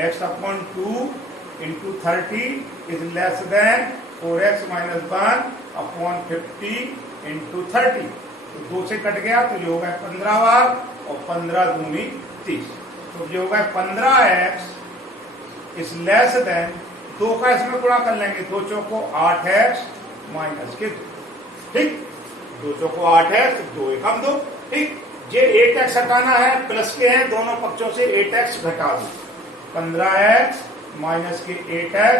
x upon 2 into 30 is less then 4x minus 1 upon 50 into 30। तो 2 से cut गया तो ये होगा 15 बार और 15 दूनी 30। तो ये होगा 15x इज लेस देन 2 का इसमें गुणा कर लेंगे, 2 चौको 8x माइनस के 2। ठीक, 2 चौको 8x, 2 एकम 2। ठीक, ये 8x हटाना है, प्लस के हैं दोनों पक्षों से 8x घटा दो, 15x माइनस के 8x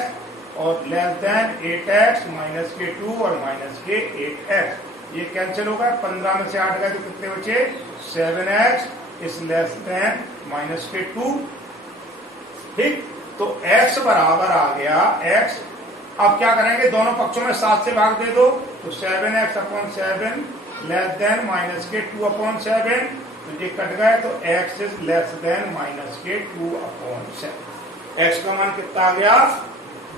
और लेस देन 8x माइनस के 2 और माइनस के 8x। ये कैंसिल होगा, 15 में से 8 गए तो कितने बचे? 7x is less then minus के 2। ठीक, तो x बराबर आ गया x। अब क्या करेंगे, दोनों पक्षों में 7 से भाग दे दो, तो 7x upon 7 less than minus के 2 अपॉन 7। तो ये कट गए तो x is less then minus के 2 अपॉन 7। x का मान कितना आ गया?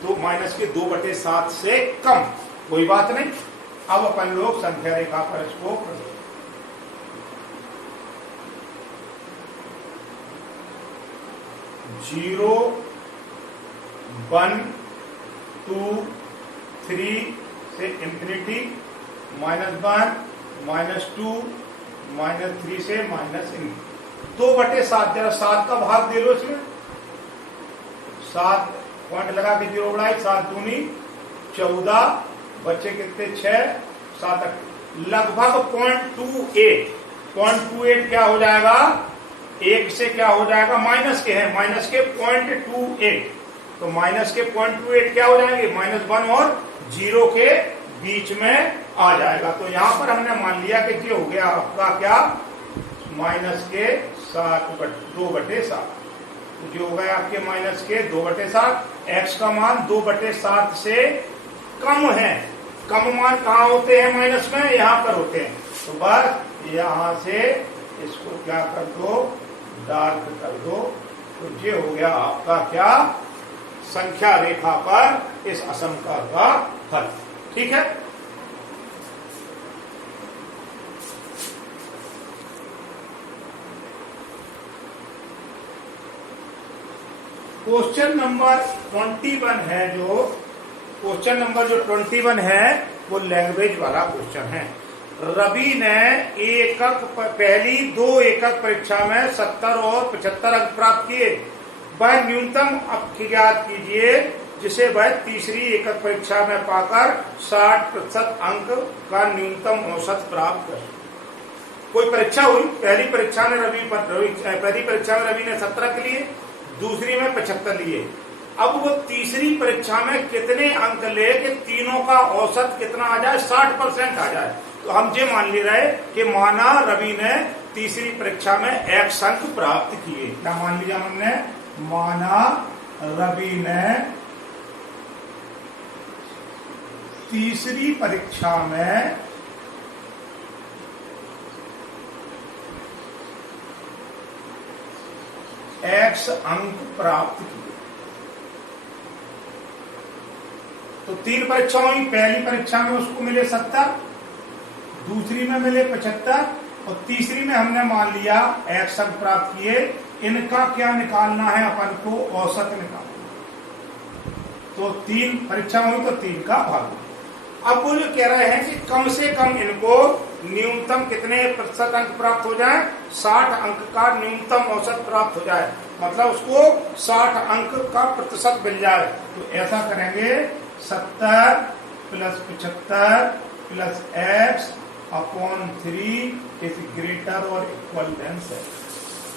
2 माइनस के 2/7 से कम। कोई बात नहीं, अब अपन लोग संख्या रेखा पर इसको 0 1 2 3 से इंफिनिटी, -1 -2 -3 से माइनस 2/7। जरा 7 का भाग दे लो इसमें, 7 पॉइंट लगा के 0 बढ़ाई, 7 दूनी 14, बच्चे कितने? 6 7 लगभग 0.28 क्या हो जाएगा? 1 से क्या हो जाएगा? माइनस के हैं, माइनस के 0.28। तो माइनस के 0.28 क्या हो जाएंगे? -1 और 0 के बीच में आ जाएगा। तो यहां पर हमने मान लिया कि ये हो गया आपका क्या? माइनस के 2/7। तो जो हो गया आपके माइनस के 2/7। x का मान 2/7 से कम है। कम मान कहाँ होते हैं? माइनस में, यहां पर होते हैं। तो बस यहां से इसको क्या कर दो? डार्क कर दो। तो ये हो गया आपका क्या? संख्या रेखा पर इस असमता का हल। ठीक है, क्वेश्चन नंबर 21 है, जो क्वेश्चन नंबर जो 21 है वो लैंग्वेज वाला क्वेश्चन है। रवि ने पहली 2 एकक परीक्षा में 70 और 75 अंक प्राप्त किए। वह न्यूनतम अंक ज्ञात कीजिए जिसे वह तीसरी एकक परीक्षा में पाकर 60% अंक का न्यूनतम औसत प्राप्त कर। कोई परीक्षा हुई, पहली परीक्षा में रवि ने 17 के लिए, दूसरी में 75 लिए। अब वो तीसरी परीक्षा में कितने अंक ले कि तीनों का औसत कितना आ जाए? 60% आ जाए। तो हम ये मान ले रहे कि माना रवि ने तीसरी परीक्षा में x अंक प्राप्त किए। क्या मान लिया हमने? माना रवि ने तीसरी परीक्षा में x अंक प्राप्त किए। तो 3 परीक्षा हुई, पहली परीक्षा में उसको मिले 70, दूसरी में मिले 75 और तीसरी में हमने मान लिया x अंक प्राप्त किए। इनका क्या निकालना है? अपन को औसत निकालना। तो 3 परीक्षा हुई तो 3 का भाग। अब वो जो कह रहे हैं कि कम से कम इनको न्यूनतम कितने प्रतिशत अंक प्राप्त हो जाए? 60 अंक का न्यूनतम औसत प्राप्त हो जाए, मतलब उसको 60 अंक का प्रतिशत मिल जाए। तो ऐसा करेंगे, 70 + 75 + x अपॉन 3 इज ग्रेटर और इक्वल देन 7।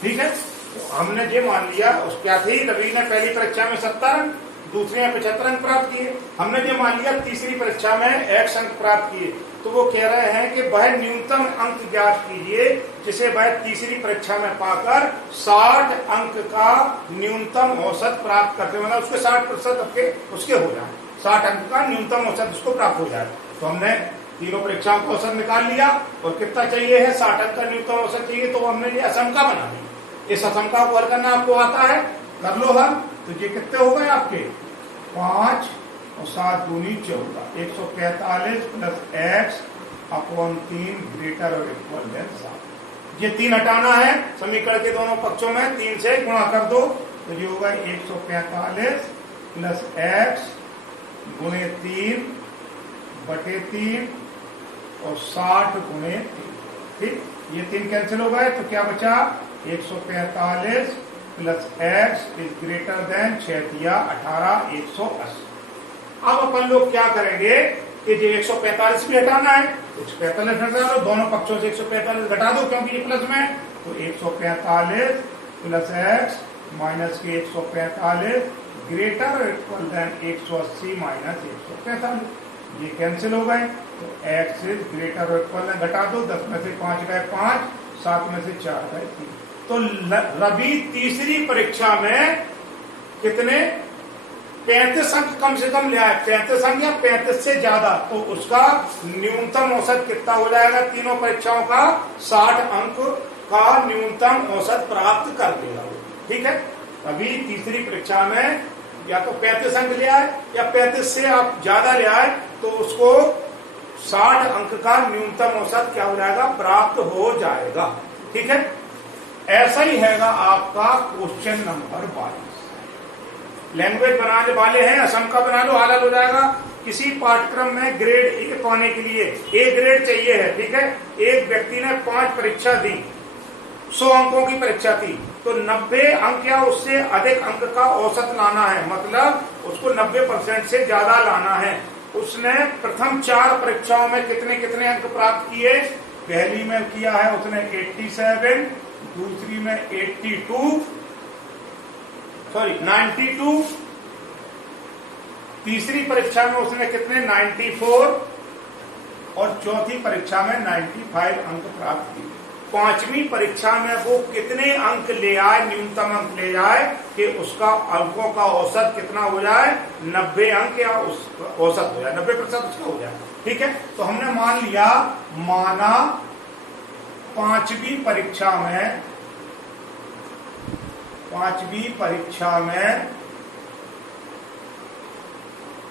ठीक है, तो हमने ये मान लिया। उस क्या थी? रवि ने पहली परीक्षा में 70 अंक, दूसरे में 75 अंक प्राप्त किए। हमने ये मान लिया तीसरी परीक्षा में x अंक प्राप्त किए। तो वो कह रहे हैं कि वह न्यूनतम अंक ज्ञात कीजिए जिसे वह तीसरी परीक्षा में पाकर 60 अंक का न्यूनतम औसत प्राप्त करते, मतलब उसके 60% उसके हो जाए, 60 अंक का न्यूनतम औसत उसको प्राप्त हो जाए। तो हमने तीनों परीक्षाओं का औसत निकाल लिया और कितना चाहिए है? 60 अंक का न्यूनतम औसत चाहिए। तो हमने ये असमका बना दी। इस असमका को हल करना आपको आता है, कर लो हल। तो ये कितने हो गए आपके? 5 और 7 दूनी 14, 145 + x अपॉन 3 ग्रेटर और इक्वल देन 7। ये 3 हटाना है, समीकरण के दोनों पक्षों में 3 से गुणा कर दो, तो ये होगा 145 प्लस एक्स गुणे 3 बटे 3 और 60 गुणे 3। ठीक, ये 3 कैंसिल हो गए तो क्या बचा 145 plus x is greater than 6 या 18 180। अब अपन लोग क्या करेंगे कि जो 145 भी हटाना है 145 हटा लो, दोनों पक्षों से 145 घटा दो क्योंकि ये प्लस में, तो 145 प्लस एक्स माइनस के 145 ग्रेटर और इक्वल देन 180 माइनस 145, ये कैंसिल हो गए। तो एक्स इज ग्रेटर और इक्वल देन घटा दो, 10 में से 5 गए 5, 7 में से 4 गए 3। तो रवि तीसरी परीक्षा में कितने 35 अंक कम से कम ले आए, 35 अंक या 35 से ज्यादा, तो उसका न्यूनतम औसत कितना हो जाएगा तीनों परीक्षाओं का 60 अंक का न्यूनतम औसत प्राप्त कर देगा। ठीक है, अभी तीसरी परीक्षा में या तो 35 अंक ले आए या 35 से आप ज्यादा ले आए तो उसको 60 अंक का न्यूनतम औसत क्या हो जाएगा प्राप्त हो जाएगा। ठीक है, ऐसा ही हैगा आपका क्वेश्चन नंबर 22। लैंग्वेज बनाने वाले हैं, असम का बना लो, हालत हो जाएगा। किसी पाठ्यक्रम में ग्रेड ए पाने के लिए ए ग्रेड चाहिए है। ठीक है, एक व्यक्ति ने 5 परीक्षा दी, 100 अंकों की परीक्षा थी, तो 90 अंक या उससे अधिक अंक का औसत लाना है, मतलब उसको 90% से ज्यादा लाना है। उसने प्रथम 4 परीक्षाओं में कितने कितने अंक प्राप्त किए, पहली में किया है उसने 87, दूसरी में 92, तीसरी परीक्षा में उसने कितने 94 और चौथी परीक्षा में 95 अंक प्राप्त किए। 5वीं परीक्षा में वो कितने अंक ले आए, न्यूनतम अंक ले आए कि उसका अंकों का औसत कितना हो जाए 90 अंक या उस औसत हो जाए 90% उसका हो जाए। ठीक है, तो हमने मान लिया, माना 5वीं परीक्षा में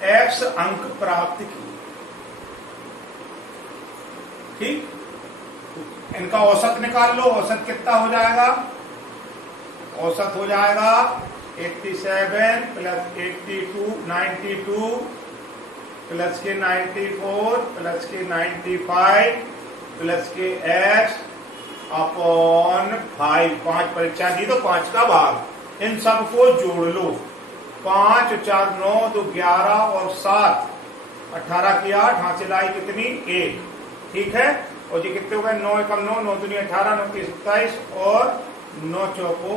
x अंक प्राप्त किए। ठीक, इनका औसत निकाल लो, औसत कितना हो जाएगा, औसत हो जाएगा 87 प्लस 82 92 प्लस के 94 प्लस के 95 प्लस के x अपॉन 5। 5 परीक्षा दी तो 5 का भाग, इन सबको जोड़ लो, 5 4 9 2 11 और 7 18 की 8 हासिल आई कितनी 1। ठीक है, और ये कितने हो गए 9 एकम 9 9 दूनी 18 9 3 27 और 9 चौको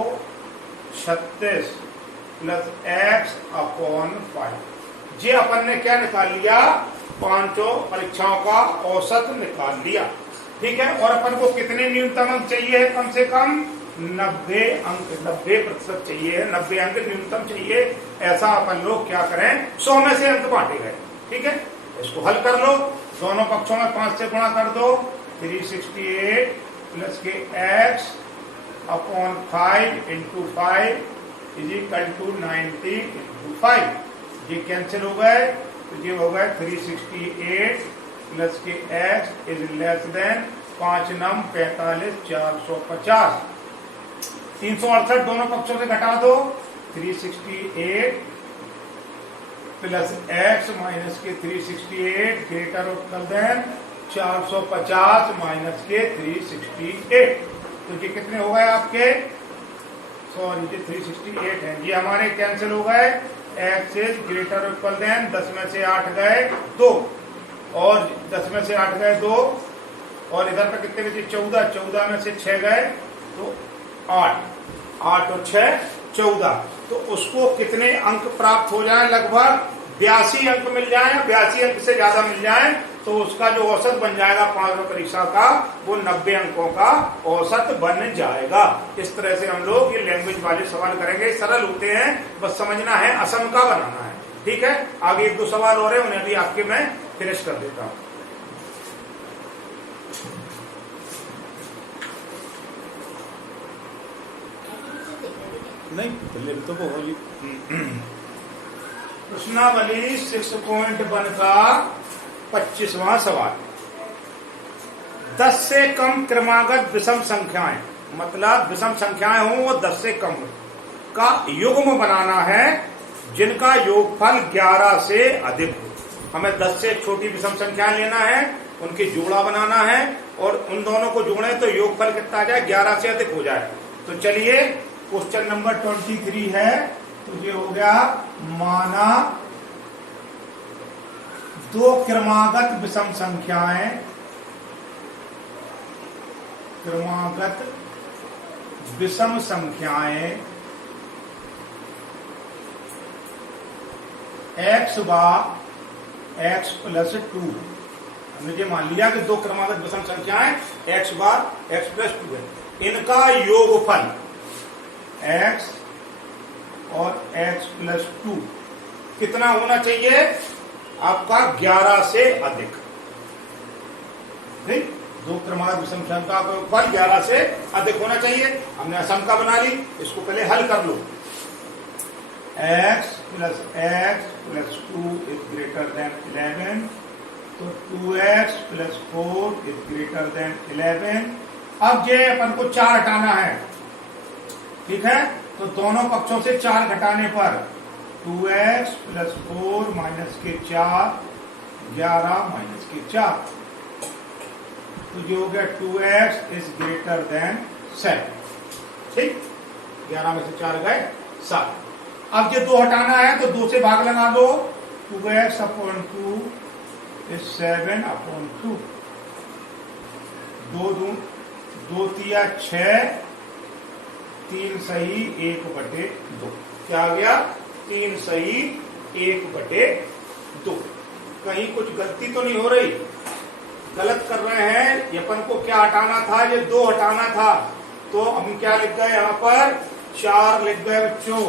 36 प्लस x अपॉन 5। ये अपन ने क्या निकाल लिया, 5 परीक्षाओं का औसत निकाल लिया। ठीक है, और अपन को कितने न्यूनतम अंक चाहिए, कम से कम 90 अंक, 90% चाहिए, 90 अंक न्यूनतम चाहिए। ऐसा अपन लोग क्या करें, 100 में से अंक बांटे गए। ठीक है, इसको हल कर लो, दोनों पक्षों में 5 से गुणा कर दो, 368 प्लस के x upon 5 into 5 is equal to 90 into 5। ये कैंसिल हो गए, तो ये हो गए 368 प्लस के x इज लेस देन 5 नम 45 450। 368 दोनों पक्षों से घटा दो, 368 प्लस x माइनस के 368 ग्रेटर इक्वल देन 450 माइनस के 368। तो ये कितने हो गए आपके, सॉरी ये 368 है, ये हमारे कैंसिल हो गए। x is greater equal than 10 में से 8 गए 2 और 10 में से 8 गए 2 और इधर पर कितने बचे 14, 14 में से 6 गए तो 8, 8 और 6 14। तो उसको कितने अंक प्राप्त हो जाए, लगभग 82 अंक मिल जाए, 82 अंक से ज्यादा मिल जाए, तो उसका जो औसत बन जाएगा 5वीं परीक्षा का वो 90 अंकों का औसत बन जाएगा। इस तरह से हम लोग ये लैंग्वेज वाले सवाल करेंगे, सरल होते हैं, बस समझना है, असम का बनाना है। ठीक है, आगे 1-2 सवाल और है, उन्हें भी आपके मैं फिनिश कर देता हूं। नहीं तो वो होगी प्रश्नावली 6.1 का 25वां सवाल। 10 से कम क्रमागत विषम संख्याएं, मतलब विषम संख्याएं हों वो 10 से कम हो, का युग्म बनाना है जिनका योगफल 11 से अधिक हो। हमें 10 से छोटी विषम संख्या लेना है, उनकी जोड़ा बनाना है और उन दोनों को जोड़े तो योगफल कितना आ जाए, 11 से अधिक हो जाए। तो चलिए क्वेश्चन नंबर 23 है, तो ये हो गया माना दो क्रमागत विषम संख्याएं, क्रमागत विषम संख्याएं x बार x प्लस 2। हमने ये मान लिया कि दो क्रमागत विषम संख्याएं x बार x प्लस 2 है। इनका योगफल x और x प्लस 2 कितना होना चाहिए आपका, 11 से अधिक। ठीक, दो क्रमागत विषम संख्या का योगफल 11 से अधिक होना चाहिए। हमने असंख्या बना ली, इसको पहले हल कर लो। x plus 2 is greater than 11, तो 2x plus 4 is greater than 11। अब ये अपन को 4 हटाना है, ठीक है, तो दोनों पक्षों से 4 घटाने पर 2x प्लस 4 माइनस के 4, 11 माइनस के 4, तो ये हो गया 2x इज ग्रेटर देन 7। ठीक, 11 में से 4 गए 7। अब ये 2 हटाना है तो 2 से भाग लगा दो, 2x अपॉन 2 इज 7 अपॉन 2, 2 तिया 6, 3 सही 1/2। क्या आ गया, 3 सही 1/2। कहीं कुछ गलती तो नहीं हो रही, गलत कर रहे हैं। ये अपन को क्या हटाना था, ये 2 हटाना था, तो हम क्या लिख गए यहाँ पर, 4 लिख गए बच्चों।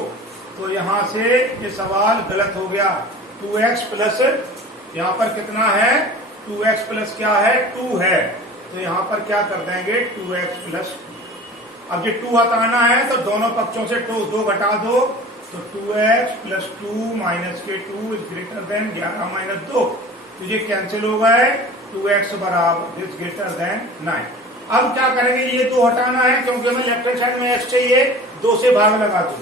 तो यहां से ये सवाल गलत हो गया। 2x प्लस यहाँ पर कितना है, 2x प्लस क्या है, 2 है, तो यहाँ पर क्या कर देंगे 2x प्लस। अब ये 2 हटाना है तो दोनों पक्षों से 2 घटा दो, तो 2x प्लस 2 माइनस के 2 इज ग्रेटर देन 11 माइनस 2, तो ये कैंसिल हो गए, 2x बराबर इज ग्रेटर देन 9। अब क्या करेंगे, ये 2 हटाना है क्योंकि हमें लेफ्ट हैंड साइड में x चाहिए, 2 से भाग लगा दो,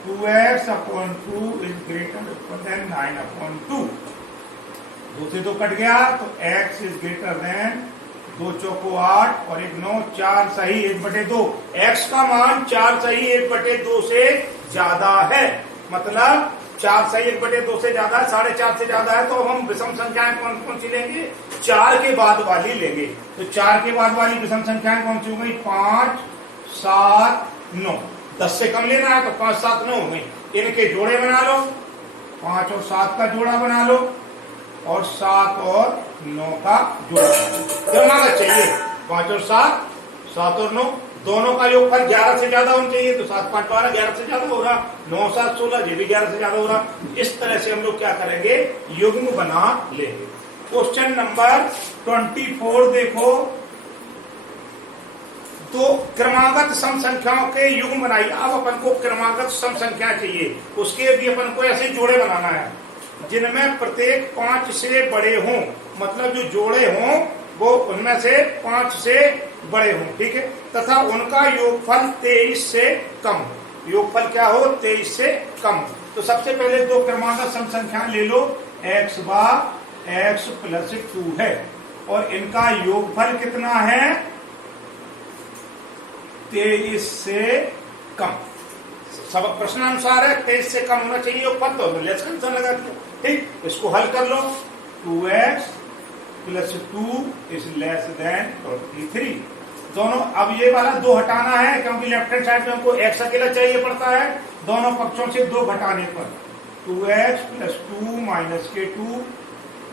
2x upon 2 is greater than 9 upon 2। 2 से 2 कट गया तो x इज ग्रेटर देन 2 चौको 8 और 1 9, 4 सही 1/2। x का मान 4 सही 1/2 से ज्यादा है, मतलब 4 सही 1/2 से ज्यादा है, 4.5 से ज्यादा है। तो हम विषम संख्याएं कौन कौन सी लेंगे, 4 के बाद वाली लेंगे। तो 4 के बाद वाली विषम संख्याएं कौन सी हो गई, 5 7 9। 10 से कम लेना है तो 5 7 9 हो गई। इनके जोड़े बना लो, 5 और 7 का जोड़ा बना लो और 7 और 9 का जोड़ा क्रमागत चाहिए। 5 और 7, 7 और 9, दोनों का योगफल 11 से ज्यादा होना चाहिए, तो 7 5 12 11 से ज्यादा हो रहा, 9 7 16 ये भी 11 से ज्यादा हो रहा। इस तरह से हम लोग क्या करेंगे, युग्म बना लेंगे। क्वेश्चन नंबर 24 देखो, तो क्रमागत सम संख्याओं के युग्म बनाइए। अब अपन को क्रमागत सम संख्या चाहिए, उसके भी अपन को ऐसे जोड़े बनाना है जिनमें प्रत्येक 5 से बड़े हों, मतलब जो जोड़े हों वो उनमें से 5 से बड़े हों, ठीक है, तथा उनका योगफल 23 से कम। योगफल क्या हो, 23 से कम। तो सबसे पहले 2 क्रमागत सम संख्या ले लो, x बार x प्लस 2 है और इनका योगफल कितना है, 23 से कम। सब प्रश्नानुसार है, 23 से कम होना चाहिए योगफल, तो लेस का निशान लगा दिया। ठीक, इसको हल कर लो, 2x plus 2 is less then 23। दोनों, अब ये वाला 2 हटाना है क्योंकि लेफ्ट हैंड साइड में हमको x अकेला चाहिए पड़ता है। दोनों पक्षों से 2 घटाने पर 2x प्लस 2 माइनस के 2,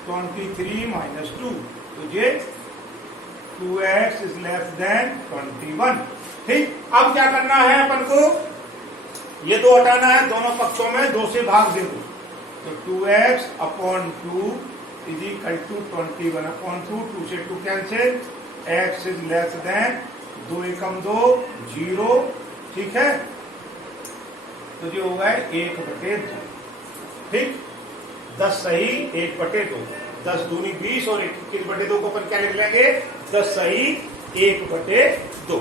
23 माइनस 2, तो ये 2x इज लेस देन 21। ठीक, अब क्या करना है अपन को, ये 2 हटाना है, दोनों पक्षों में 2 से भाग दे दो, तो 2x upon 2 is equal to 21 upon 2, 2 से 2 cancel, x is less than 2 एकम 2 0। ठीक है, तो ये होगा 1/2। ठीक, 10 सही 1/2, 10 दूनी 20 और 21/2 को अपन क्या लिख लेंगे, 10 सही 1/2।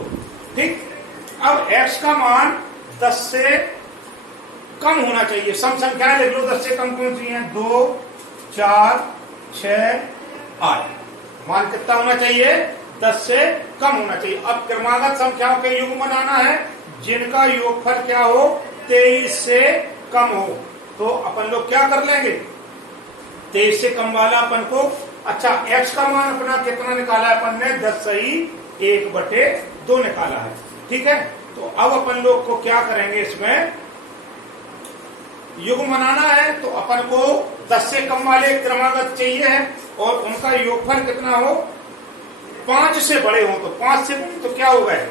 ठीक, अब x का मान 10 से कम होना चाहिए। सम संख्याएं लिख लो 10 से कम कौन सी हैं? 2, 4, 6, 8। मान कितना होना चाहिए? 10 से कम होना चाहिए। अब क्रमागत संख्याओं के युग्म बनाना है जिनका योगफल क्या हो? 23 से कम हो। तो अपन लोग क्या कर लेंगे? 23 से कम वाला अपन को, अच्छा x का मान अपना कितना निकाला है अपन ने? 10 सही 1/2 निकाला है। ठीक है, तो अब अपन लोग को क्या करेंगे? इसमें युग्म बनाना है तो अपन को 10 से कम वाले क्रमागत चाहिए है और उनका योगफल कितना हो? 5 से बड़े हो। तो 5 से बड़े तो क्या हो गए?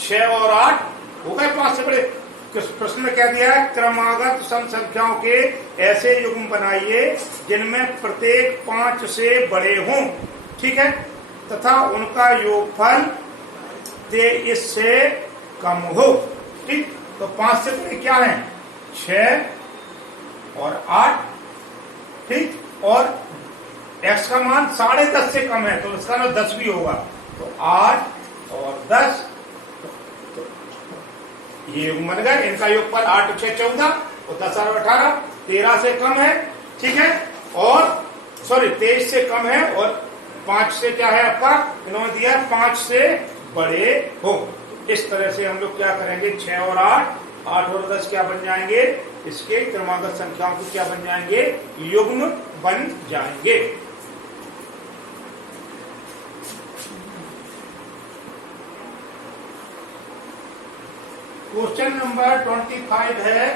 6 और 8 हो गए 5 से बड़े। प्रश्न में क्या दिया है? क्रमागत सम संख्याओं के ऐसे युग्म बनाइए जिनमें प्रत्येक 5 से बड़े हों। ठीक है, तथा उनका योगफल 23 से कम हो। ठीक, तो 5 से बड़े क्या है? 6 और 8। ठीक, और x का मान 10.5 से कम है तो इसका ना 10 भी होगा। तो 8 और 10 ये बन गए। इनका योगफल 8 6 14 और 10 और 18 13 से कम है। ठीक है, और सॉरी 23 से कम है और 5 से क्या है आपका? इन्होंने दिया 5 से बड़े हो। इस तरह से हम लोग क्या करेंगे? 6 और 8 और 10 क्या बन जाएंगे? इसके क्रमागत संख्याओं को क्या बन जाएंगे? युग्म बन जाएंगे। क्वेश्चन नंबर 25 है,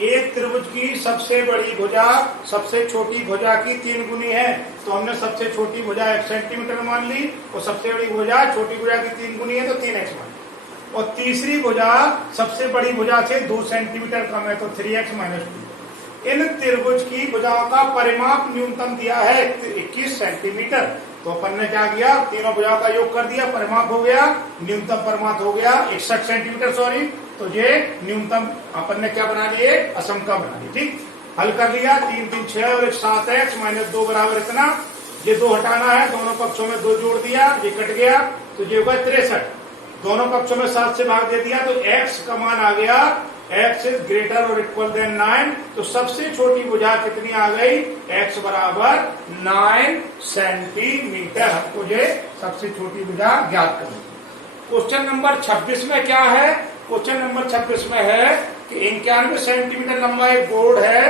एक त्रिभुज की सबसे बड़ी भुजा सबसे छोटी भुजा की 3 गुनी है। तो हमने सबसे छोटी भुजा 1 सेंटीमीटर मान ली और सबसे बड़ी भुजा छोटी भुजा की 3 गुनी है तो 3x मान ली। और तीसरी भुजा सबसे बड़ी भुजा से 2 सेंटीमीटर कम है तो 3x - 2। इन त्रिभुज की भुजाओं का परिमाप न्यूनतम दिया है 21 सेंटीमीटर। तो अपन ने क्या किया? तीनों भुजाओं का योग कर दिया, परिमाप हो गया, न्यूनतम परिमाप हो गया 61 सेंटीमीटर। सॉरी, तो ये न्यूनतम अपन ने क्या बना लिए? असमका बना लिए। ठीक, हल कर लिया। 3 3 6 और 7x - 2 बराबर इतना। ये 2 हटाना है, दोनों पक्षों में 2 जोड़ दिया, ये कट गया तो ये होगा 63। दोनों पक्षों में 7 से भाग दे दिया तो x का मान आ गया x इज ग्रेटर और इक्वल देन 9। तो सबसे छोटी भुजा कितनी आ गई? x बराबर 9 सेंटीमीटर। हमको ये सबसे छोटी भुजा ज्ञात करनी। क्वेश्चन नंबर 26 में क्या है? क्वेश्चन नंबर 26 में है कि 91 सेंटीमीटर लंबा एक बोर्ड है,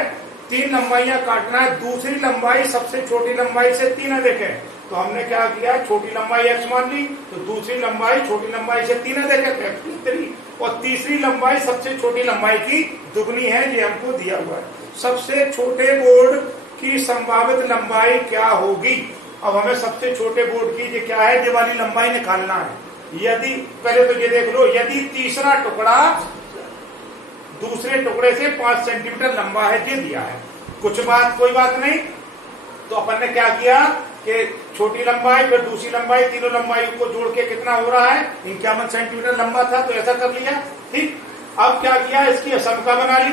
3 लंबाइयां काटना है, दूसरी लंबाई सबसे छोटी लंबाई से 3 अधिक है। तो हमने क्या किया? छोटी लंबाई x मान ली, तो दूसरी लंबाई छोटी लंबाई से 3 अधिक है तो x + 3, और तीसरी लंबाई सबसे छोटी लंबाई की दुगनी है, ये हमको दिया हुआ है। सबसे छोटे बोर्ड की संभावित लंबाई क्या होगी? अब हमें सबसे छोटे बोर्ड की ये क्या है? ये वाली लंबाई निकालना है। यदि पहले तो ये देख लो, यदि तीसरा टुकड़ा दूसरे टुकड़े से 5 सेंटीमीटर लंबा है, ये दिया है, कोई बात नहीं। तो अपन ने क्या किया कि छोटी लंबाई फिर दूसरी लंबाई, तीनों लंबाई को जोड़ के कितना हो रहा है? 51 सेंटीमीटर लंबा था तो ऐसा कर लिया। ठीक, अब क्या किया? इसकी असमका बना ली।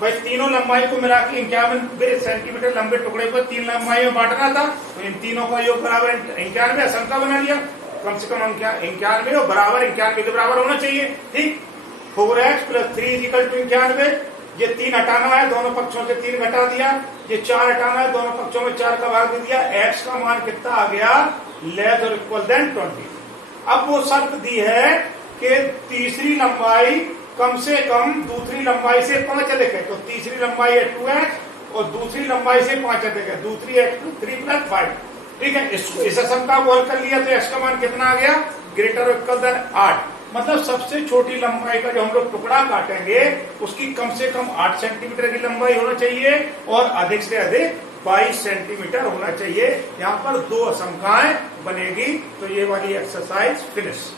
भाई तीनों लंबाई को मिला के 51 सेंटीमीटर लंबे टुकड़े को 3 लंबाई में बांटना था, तो इन तीनों का योग बराबर 91, असमका बना लिया। कम से कम 91 और बराबर 91 के बराबर होना चाहिए। ठीक, 4x + 3 = 91। ये 3 हटाना है, दोनों पक्षों से 3 घटा दिया। ये 4 हटाना है, दोनों पक्षों में 4 का भाग दे दिया। x का मान कितना आ गया? लेस और इक्वल देन 20। अब वो शर्त दी है कि तीसरी लंबाई कम से कम दूसरी लंबाई से 5 अधिक है। तो तीसरी लंबाई है 2x और दूसरी लंबाई से 5 अधिक है, दूसरी x 3 + 5। ठीक है, इस असमता को हल कर लिया तो x का मान कितना आ गया? ग्रेटर और इक्वल देन 8। मतलब सबसे छोटी लंबाई का जो हम लोग टुकड़ा काटेंगे उसकी कम से कम 8 सेंटीमीटर की लंबाई होना चाहिए और अधिक से अधिक 22 सेंटीमीटर होना चाहिए। यहाँ पर 2 असमकाएं बनेगी। तो ये वाली एक्सरसाइज फिनिश।